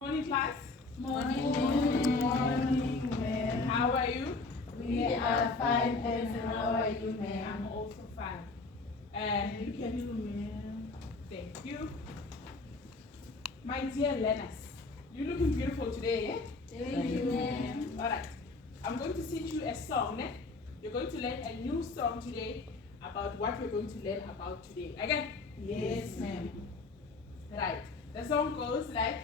Morning, class. Morning. Morning, ma'am. How are you? We are fine, thanks. And how are you, ma'am? I'm also fine. And you can do, ma'am. Thank you. My dear learners, you're looking beautiful today, eh? Thank you, ma'am. All right. I'm going to teach you a song, eh? You're going to learn a new song today about what we're going to learn about today. Again? Yes, ma'am. Right. The song goes like,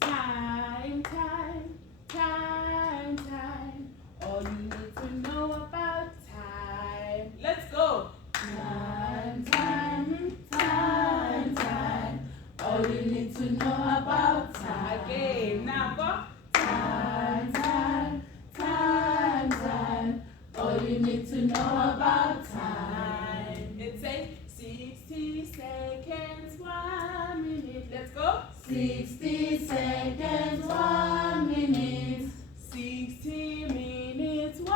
time, time, time, time. All you need to know about time. Let's go. Time, time, time, time. All you need to know about time. Again. Now go. Time, time, time, time. All you need to know about time. It says 60 seconds, 1 minute. Let's go. 60 seconds, 1 minute. 60 minutes, 1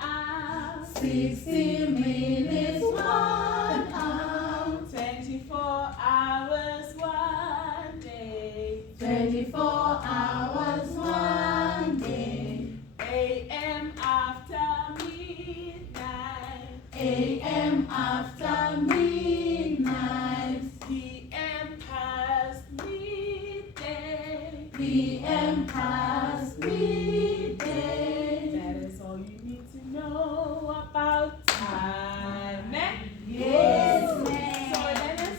hour. 60 minutes, 1 hour. 24 hours, 1 day. 24 hours, 1 day. AM after midnight. AM after midnight. PM past midday. PM past midday. That is all you need to know about time. Eh? Yes, So ma'am. learners,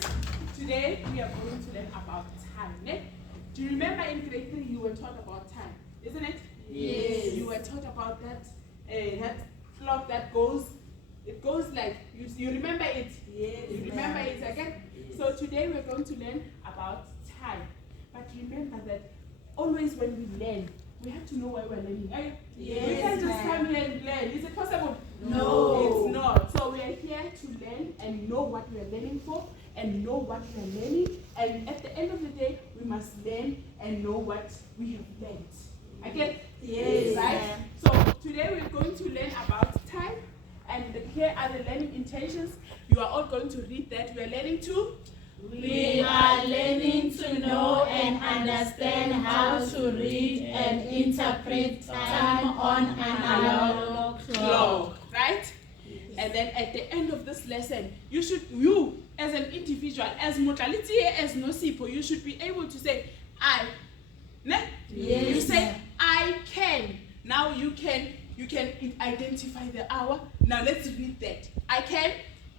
today we are going to learn about time. Eh? Do you remember in grade 3 you were taught about time, isn't it? Yes. You were taught about that clock that goes. It goes like you remember it. Yes, You remember ma'am. it again. So today we're going to learn about time. But remember that always when we learn, we have to know why we're learning. Eh? Yes, We can't just ma'am. come here and learn. Is it possible? No. It's not. So we are here to learn and know what we are learning for and know what we are learning. And at the end of the day, we must learn and know what we have learned. Okay? Yes, Right? ma'am. So today we're going to learn about time. And here are the learning intentions. You are all going to read that. We are learning to We are learning to know and understand how to read and interpret time on an analog clock. right? And then at the end of this lesson, you as an individual, as Motaliti, as Nosipo, you should be able to say, I. Ne? Yes, You say, ma'am. I can. Now you can identify the hour. Now let's read that. I can.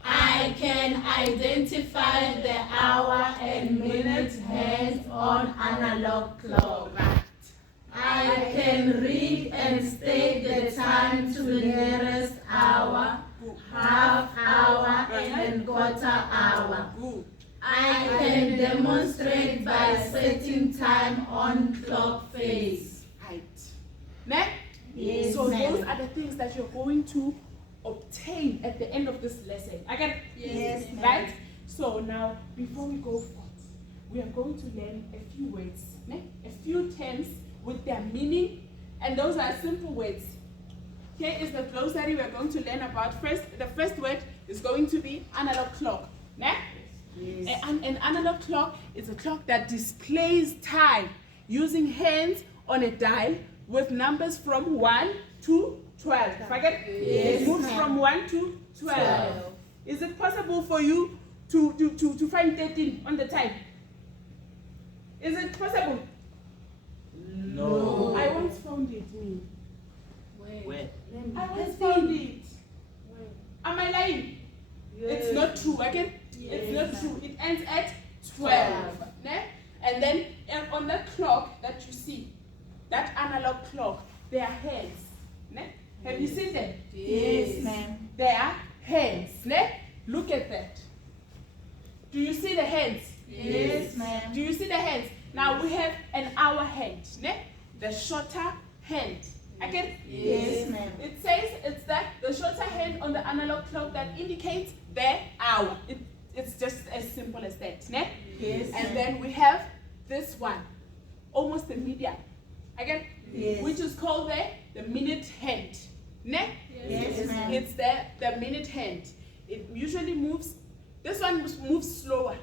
I can identify the hour and minute hands on analog clock. Right. I can read and state the time to the nearest hour, half hour, and quarter hour. Good. I can demonstrate by setting time on clock face. Right. Ne? Yes, So ma'am. those are the things that you're going to obtain at the end of this lesson. Again, Yes, ma'am. right? So now, before we go forth, we are going to learn a few words, ne? A few terms with their meaning, and those are simple words. Here is the glossary we are going to learn about first. The first word is going to be analog clock. Ne? Yes. An analog clock is a clock that displays time using hands on a dial with numbers from 1 to 12. Forget? Yes, It moves ma'am. from 1 to 12. 12. Is it possible for you to find 13 on the time? Is it possible? No. I once found it. Me. Where? I once found it. Am I lying? It's not true. Again, it's not true. It ends at 12. Ne? And then on that clock that you see, that analog clock, there are hands. Ne? Have you seen them? Yes, ma'am. There are hands. Ne? Look at that. Do you see the hands? Yes, ma'am. Do you see the hands? Now we have an hour hand. Ne? The shorter hand. Again? Yes, ma'am. It says it's the shorter hand on the analog clock that indicates the hour. It's just as simple as that. Ne? Yes, And ma'am. then we have this one, almost the medium. Again? Yes. Which is called the minute hand. Ne? Yes, ma'am. It's the minute hand. It usually moves, this one moves slower.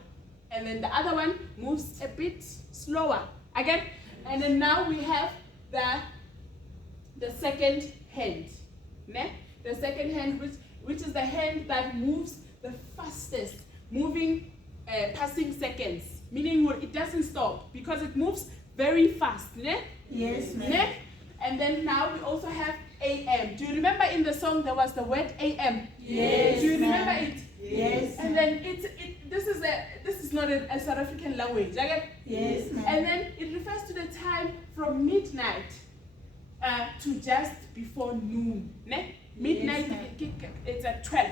And then the other one moves a bit slower. Again, and then now we have the second hand. Ne? The second hand, which is the hand that moves the fastest, moving, passing seconds, meaning it doesn't stop because it moves very fast. Ne? Yes, ma'am. Ne? And then now we also have AM. Do you remember in the song there was the word AM? Yes. Do you remember it? Yes. And then this is not a South African language. Okay? Yes, ma'am. And then it refers to the time from midnight to just before noon. Ne? Midnight, Yes, it's at 12.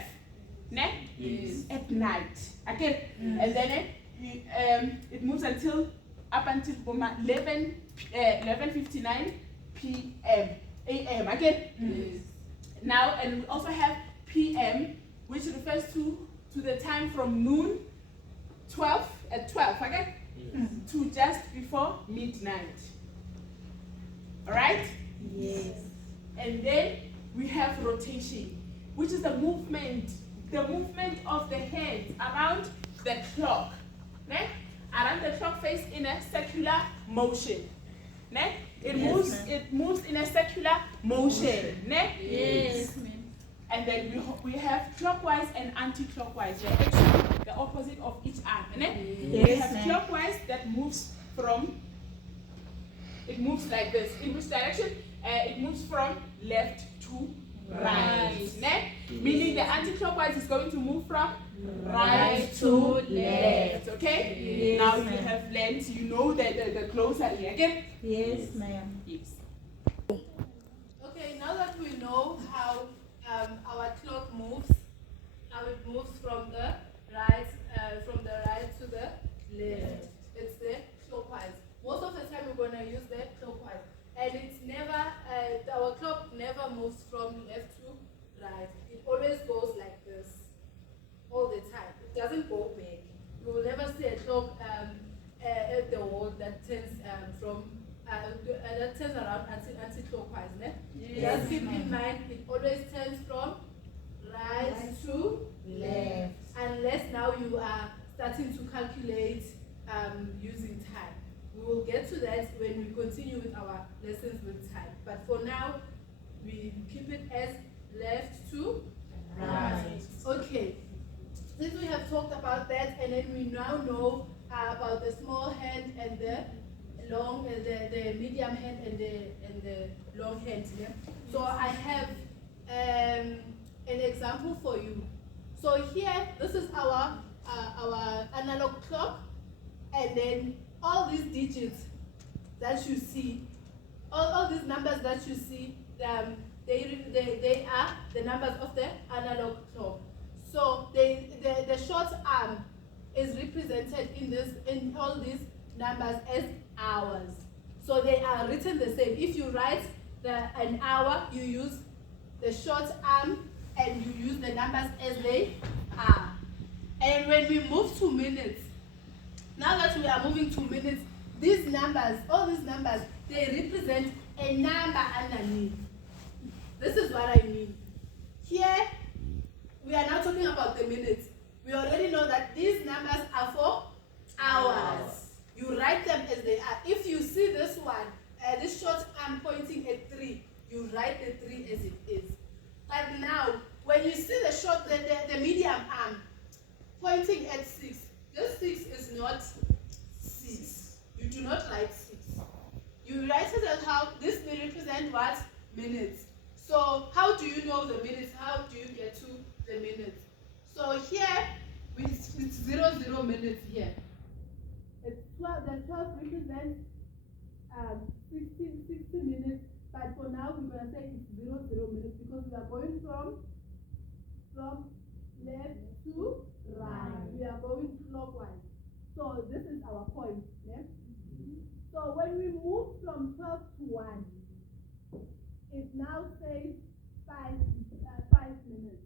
Ne? Yes. At night. Okay? And then it moves up until 11:59 p.m. AM. Okay? Yes. Now, and we also have PM, which refers to the time from noon, 12, okay? To just before midnight. Alright? Yes. And then we have rotation, which is the movement of the hands around the clock. Ne? Around the clock face in a circular motion. Ne? It moves in a circular motion. Ne? Yes. And then we have clockwise and anti-clockwise. They're actually the opposite of each other. Ne? We Yes, have ma'am. clockwise that moves like this. In which direction? It moves from left to right. Ne? Meaning the anti-clockwise is going to move from right to left. Okay? Yes, Now you ma'am. have learned, you know the closer here. Okay? Yes, ma'am. Yes. Okay, now that we know how our clock moves, how it moves from the right to the left. It's the clockwise. Most of the time we're gonna use the clockwise, and it's never our clock never moves from left to right. It always goes like this all the time. It doesn't go back. You will never see a clock at the wall that turns that turns around anti-clockwise. Ne? Yes, Just keep ma'am. in mind, it always turns from right to left. Unless now you are starting to calculate using time. We will get to that when we continue with our lessons with time. But for now, we keep it as left to right. Okay. Since we have talked about that, and then we now know about the small hand and the long, the medium hand and the long hand. Yeah? So I have an example for you. So here, this is our analog clock, and then all these digits that you see, all these numbers that you see, they are the numbers of the analog clock. So the short arm is represented in all these numbers as hours. So they are written the same. If you write an hour, you use the short arm and you use the numbers as they are. And when we move to minutes, now that we are moving to minutes, these numbers, all these numbers, they represent a number underneath. This is what I mean. Here, we are now talking about the minutes. We already know that these numbers are for hours. You write them as they are. If you see this one, this short arm pointing at 3, you write the 3 as it is. But now, when you see the medium arm pointing at 6, this 6 is not 6. You do not write 6. You write it as how this will represent what? Minutes. So how do you know the minutes? How do you get to the minutes? So here, it's 0 minutes here. It's 12, the 12 represents 60 minutes, but for now we're going to say it's 0 minutes because we are going from left to right. We are going clockwise. So this is our point. Yeah? So when we move from 12 to 1, it now says 5 minutes.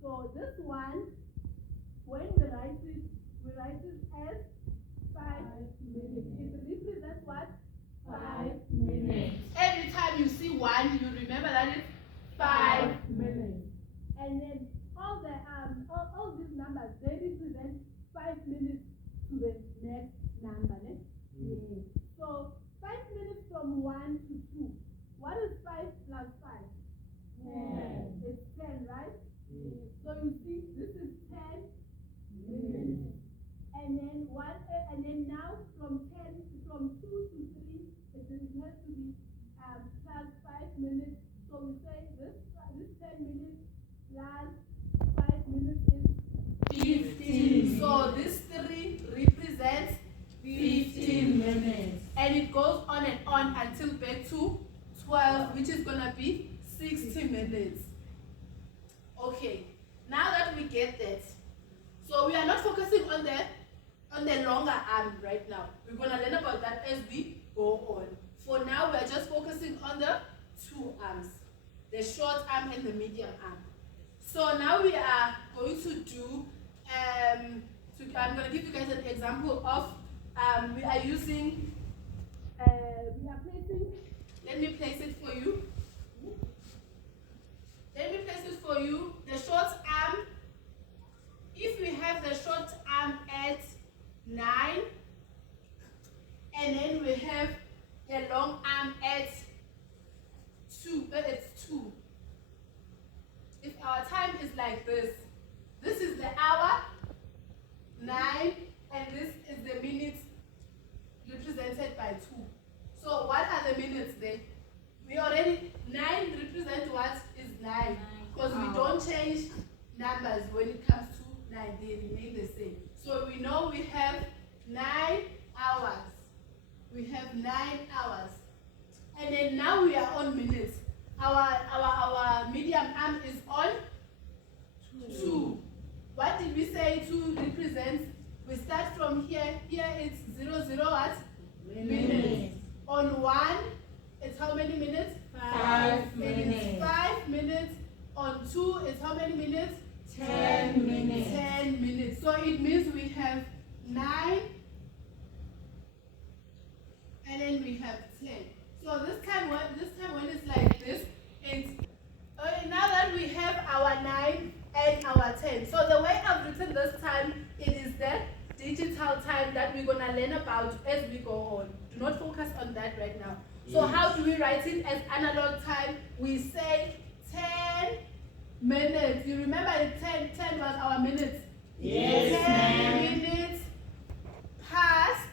So this one, when we write it as 5 minutes. It represents what? 5 minutes. Every time you see 1, you remember that it's 5 minutes. And then all these numbers, they represent 5 minutes to the next number. So And it goes on and on until back to 12, which is gonna be 60 minutes. Okay, now that we get that, so we are not focusing on the longer arm right now. We're gonna learn about that as we go on. For now, we are just focusing on the two arms, the short arm and the medium arm. So now we are going to do, I'm going to give you guys an example of, we are using, we are placing, let me place it for you. Let me place it for you, the short arm. If we have the short arm at 9, and then we have the long arm at 2, but it's 2. If our time is like this is the hour, 9, and this is the minutes represented by 2. So what are the minutes there? We already, 9 represent what is 9, because we don't change numbers when it comes to 9, they remain the same. So we know we have 9 hours. We have 9 hours. And then now we are on minutes. Our medium arm is on 2. What did we say 2 represents? We start from here. Here it's 0, 0 what? Minutes. On 1, it's how many minutes? 5 minutes. It's 5 minutes. On 2, it's how many minutes? 10 minutes. 10 minutes. So it means we have 9, and then we have 10. So this time when it's like this, it's now that we have our 9 and our 10. So the way I've written this time, it is the digital time that we're gonna learn about as we go on. Do not focus on that right now. So how do we write it as analog time? We say 10 minutes. You remember 10 was our minutes? Yes, 10 minutes past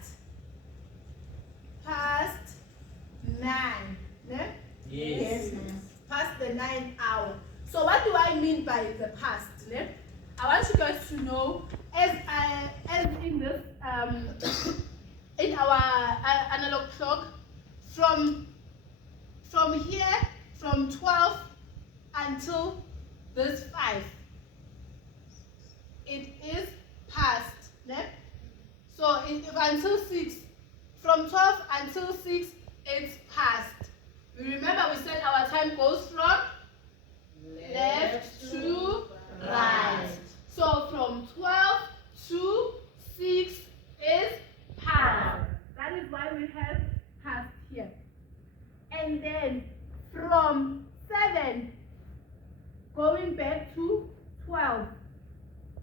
9. Yeah? Yes. Past the 9 hour. So what do I mean by the past? Yeah? I want you guys to know, as in this in our analog clock, from here, from 12 until this 5, it is past. Yeah? So until 6, from 12 until 6, it's past. Remember we said our time goes from left to right. So from 12 to 6 is past. That is why we have past here. And then from 7 going back to 12.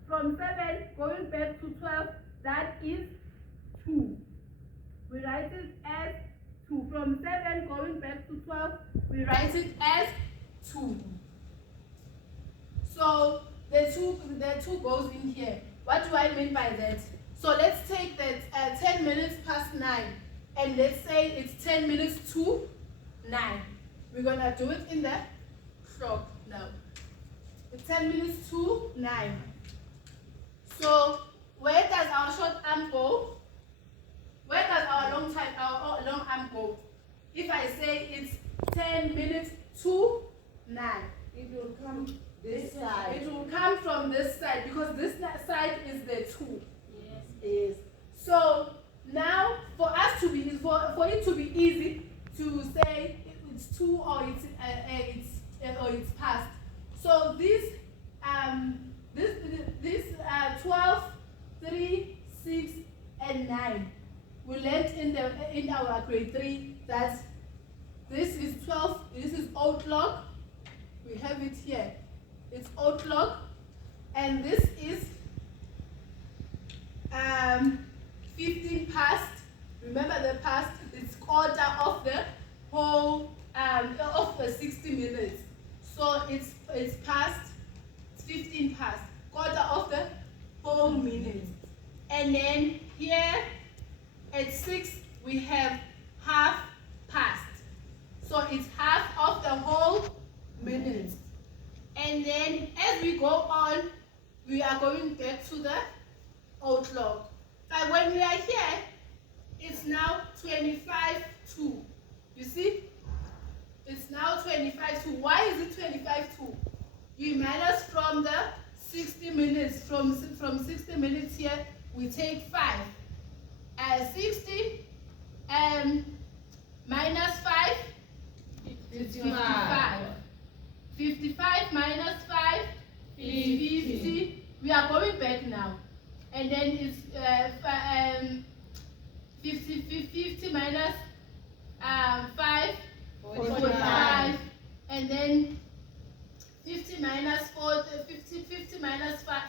From 7 going back to 12, that is 2. We write it as 2. From 7 going back to 12, we write it as 2. So the two goes in here. What do I mean by that? So let's take that 10 minutes past 9, and let's say it's 10 minutes to 9. We're gonna do it in the clock now. It's 10 minutes to 9. So where does our short arm go? Where does our long arm go? If I say it's 10 minutes to 9, It will come this side. it will come from this side, because this side is the 2. Yes. So now for us to be for it to be easy to say it's 2 or it's past. So this 12, 3, 6, and 9. We learned in our grade 3 that this is 12. This is o'clock. We have it here. It's o'clock, and this is 15 past. Remember the past, it's quarter of the whole of the 60 minutes. So it's past, it's 15 past, quarter of the whole minute. And then here at 6 we have half past. So it's half of the whole minute. And then as we go on, we are going back to the o'clock. But when we are here, it's now 25 to. You see? It's now 25 to. Why is it 25 to? We minus from the 60 minutes. From 60 minutes here, we take 5. 60 minus 5, 55. 55 minus 5 is 50. We are going back now. And then it's 50 minus 5, 45. And then 50 minus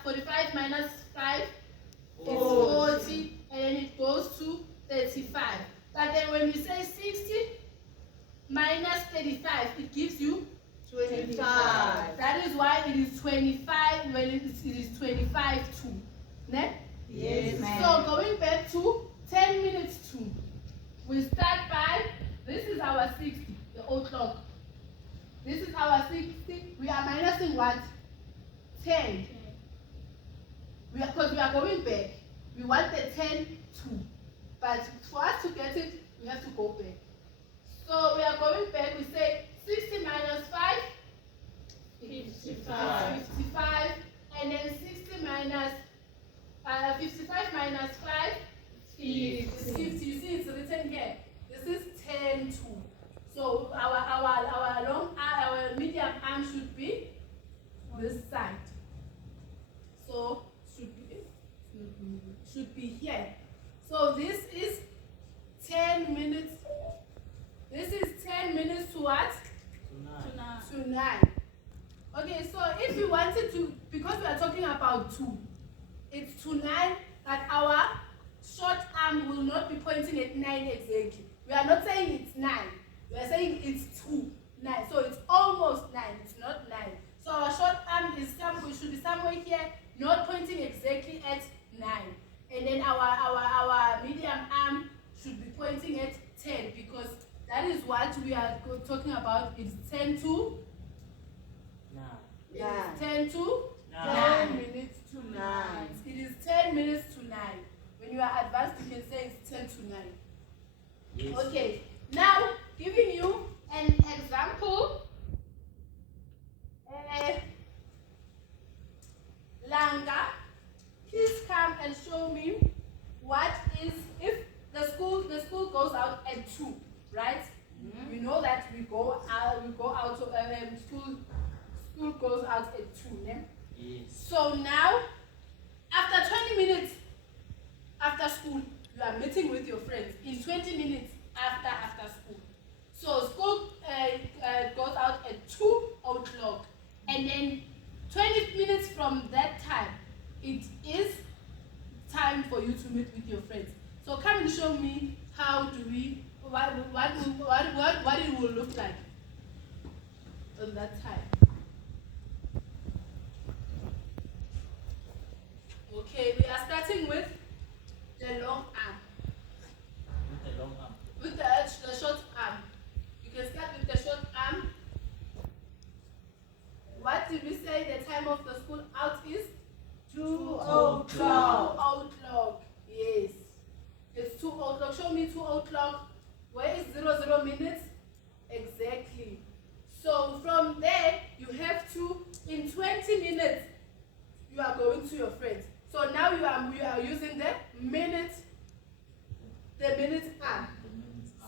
45 minus 5 is 40. And then it goes to 35. But then when we say 60 minus 35, it gives you 25. That is why it is 25 when it is 25 to. Ne? Yes, ma'am. So going back to 10 minutes to. We start by, this is our 60, the old clock. This is our 60. We are minusing what? 10. Because we are going back. We want the 10 to. But for us to get it, we have to go back. So we are going back. We say 60 minus 5, 55. 55. And then 60 minus 55 minus 5, 50. You see, it's written here. This is 10 to. So our medium arm should be this side. So should be here. So this is 10 minutes. This is 10 minutes to what? To 9. Okay, so if we wanted to, because we are talking about 2, it's to 9, but our short arm will not be pointing at 9 exactly. We are not saying it's 9. We are saying it's 2, 9. So it's almost 9. It's not 9. So our short arm is should be somewhere here, not pointing exactly at 9. And then our medium arm should be pointing at 10, because that is what we are talking about. It's 10 to 9. It's 10 to 9 minutes to 9. It is 10 minutes to 9. When you are advanced, you can say it's 10 to 9. Yes. Okay, now giving you an example. Langa, please come and show me what is, if the school goes out at 2, right? Mm-hmm. We know that we go out to school goes out at 2, yeah? Yes. So now, after 20 minutes after school, you are meeting with your friends. In 20 minutes after school. So school goes out at 2 o'clock. And then 20 minutes from that time, it is time for you to meet with your friends. So come and show me how do we, what it will look like on that time. Okay, we are starting with the long arm. With the long arm. With the short arm. You can start with the short arm. What did we say the time of the school out is? 2 o'clock. 2 o'clock. Yes. It's 2 o'clock. Show me 2 o'clock. Where is 00 minutes? Exactly. So from there, you have to, in 20 minutes, you are going to your friends. So now we are using the minute arm.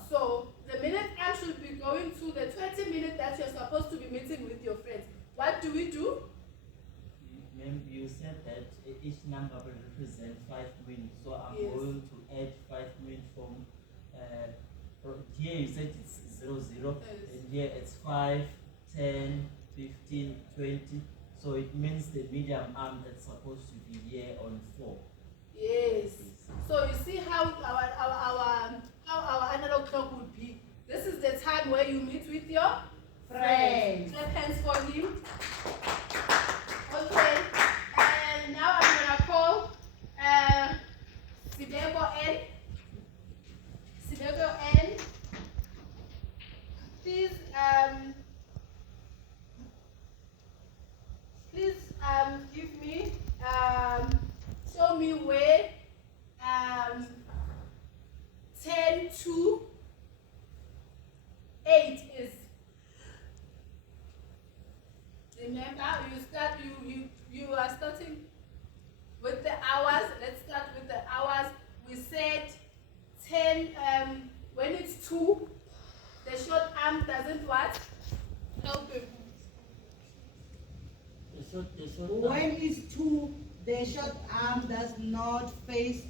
So the minute arm should be going to the 20 minutes that you're supposed to be meeting with your friends. What do we do? Ma'am, you said that each number will represent 5 minutes. So I'm Yes. going to add 5 minutes from here you said it's 00, Yes. and here it's 5, 10, 15, 20. So it means the medium arm that's supposed to be here on 4. Yes. So you see how our analog clock would be. This is the time where you meet with your friends. Clap hands for him. Okay. And now I'm gonna call Sibeko N. Sibeko N. Please give me show me where 2, the short arm doesn't what? Help him. When it's 2, the short arm does not face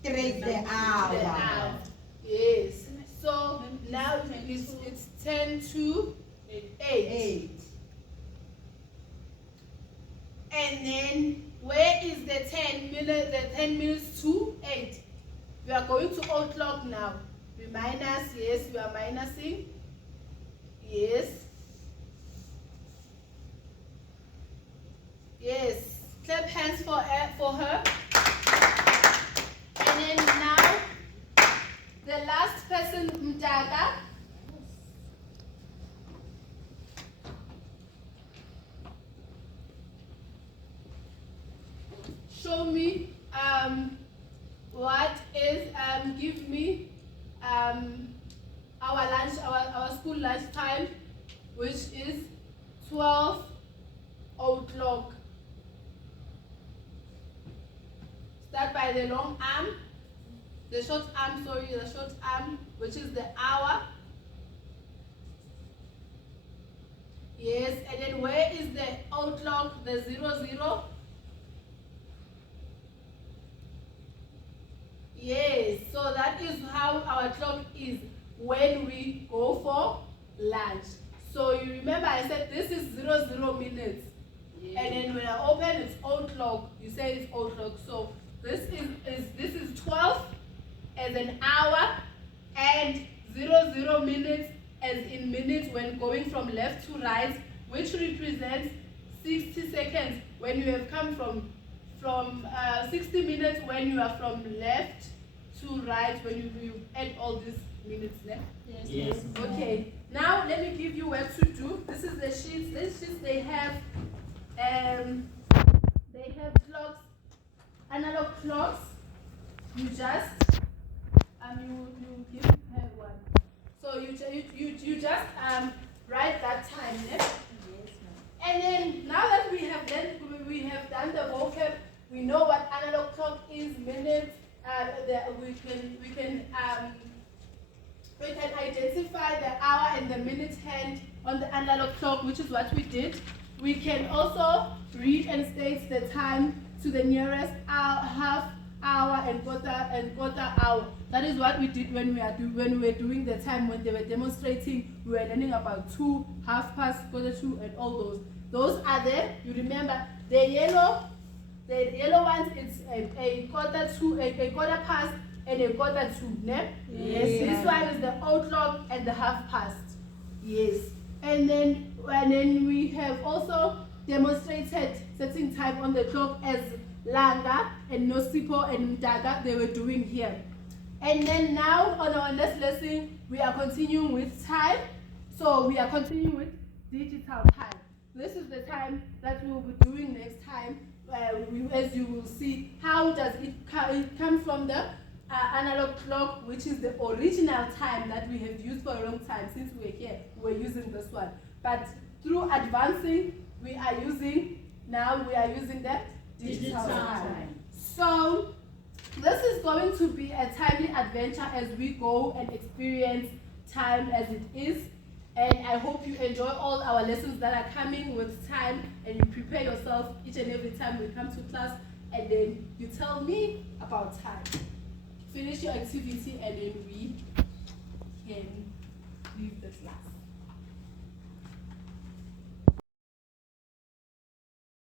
straight the hour. Yes. So now it's 10 to 8. And then where is the 10 minutes? The 10 minutes to 8. We are going to old clock now. We minus. Yes, we are minusing. Yes. Yes. Clap hands for her. And then now the last person, Mjaga. Show me what is give me our lunch, our school lunch time, which is 12 o'clock. Start by the long arm, the short arm, which is the hour. Yes, and then where is the o'clock, the 00? Yes, so that is how our clock is when we go for lunch. So you remember I said this is 00 minutes. Yeah. And then when I open it's old clock, you say it's old clock. So this is 12 as an hour and 00 minutes as in minutes when going from left to right, which represents 60 seconds when you have come from 60 minutes when you are from left to right, when you add all these minutes left. Yes. Okay. Now let me give you what to do. This is the sheets. These sheets they have clocks, analog clocks. You just you give her one. So you just write that time. Yes? And then now that we have done the vocab, we know what analog clock is, minutes. We can identify the hour and the minute hand on the analog clock, which is what we did. We can also read and state the time to the nearest hour, half hour and quarter hour. That is what we did when we were doing the time when they were demonstrating. We were learning about 2, half past, quarter to, and all those. Those are there. You remember the yellow ones. It's a quarter to, a quarter past, and a quarter to. Ne? Yes. This one is the o'clock and the half past. Yes. And then we have also demonstrated setting time on the clock as Langa and Nosipo and Mdaga they were doing here. And then now on our next lesson we are continuing with time. So we are continuing with digital time. This is the time that we will be doing next time. As you will see, how does it come from the analog clock, which is the original time that we have used for a long time. Since we're here, we're using this one. But through advancing, we are using the digital time. So this is going to be a timely adventure as we go and experience time as it is. And I hope you enjoy all our lessons that are coming with time, and you prepare yourself each and every time we come to class, and then you tell me about time. Finish your activity and then we can leave the class.